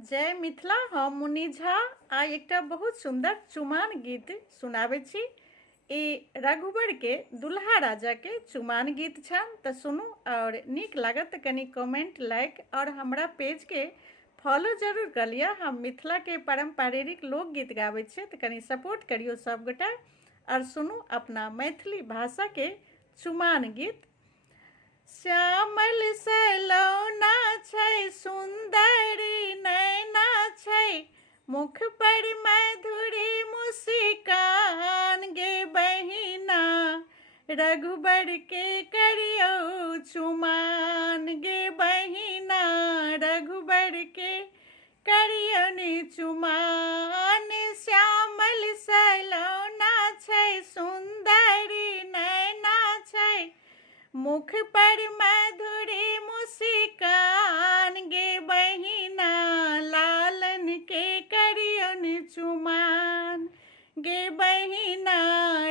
जय मिथिला। हम मुनि झा आ एकटा बहुत सुंदर चुमान गीत सुनाबै छी। ई रघुबर के दुल्हा राजा के चुमान गीत छन, तो सुनू और नीक लागत तो कनी कमेंट लाइक और हमरा पेज के फॉलो जरूर कर लिया। हम मिथिला के पारंपरिक लोकगीत गाबै छियै, तो कनी सपोर्ट करियो सब गोटा और सुनू अपना मैथिली भाषा के चुमान गीत। श्यामल सलौना छै सुंदरी नैना छै, मुख पर मधुरी मुस्कान गे बहिना, रघुबर के करियौ चुमान गे बहिना, रघुबर के करियौन चुमान। श्यामल सलौना छै सुंदरी नैना छै, मुख पर मधुरी मुस्कान गे बहिना, लालन के करियौन चुमान गे बहिना,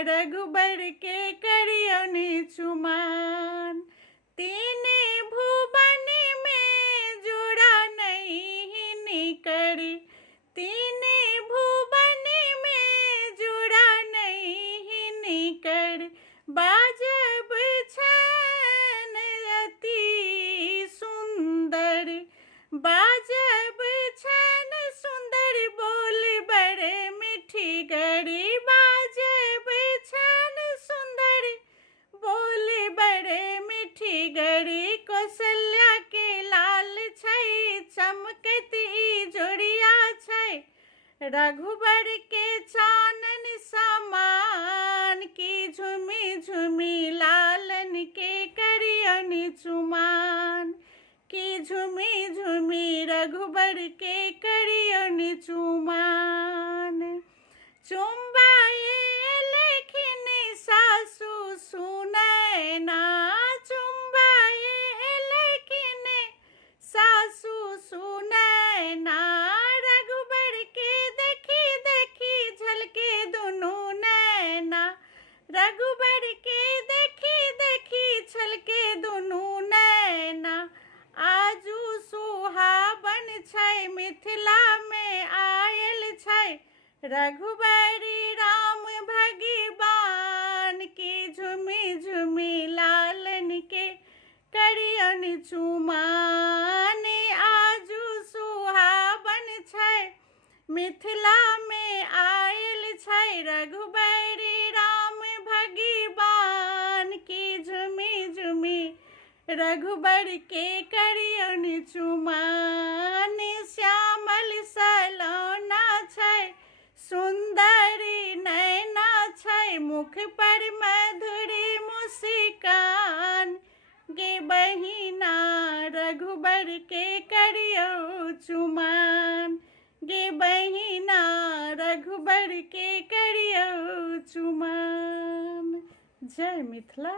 रघुबर के करियौन चुमान। तीन भुवन में जुड़ा नहीं निकर, तीन भुवन में जुड़ा नहीं निकर, बाजब छन अति सुंदर, बाजब छन सुंदर, बोल बड़े मीठी गरी, बाजब छन सुंदर, बोल बड़े मीठी गरी। कौशल्या के लाल छै चमकत जोड़िया छै, रघुबर के चानन समान, की झुमी झुमी लालन के करियौन चुमान, की झुमी झुमी रघुबर के करियौन चुमान। चुम्बाए लेखिन सासु सुनैना, चुम्बाए लेखिन सासु सुनैना, रघुबर के देखी देखी झलके दुनू नैना, रघुबर के देखी देखी छलके दुनू नैना। आजू सुहावन छै मिथिला में आयल छै, रघुबरी राम भगवान, की झुमी झुमी लालन के करियौन चुमान। आजू सुहावन छै मिथिला में आयल छै, रघुबरी राम भगवान, की झुमी झुमी रघुबर के करियौन चुमान। श्यामल सलौना छै सुंदरी नैना छै, मुख पर मधुरी मुस्कान गे बहिना, रघुबर के करियौ चुमान गे बहिना, रघुबर के करियौ चुमान। जय मिथिला।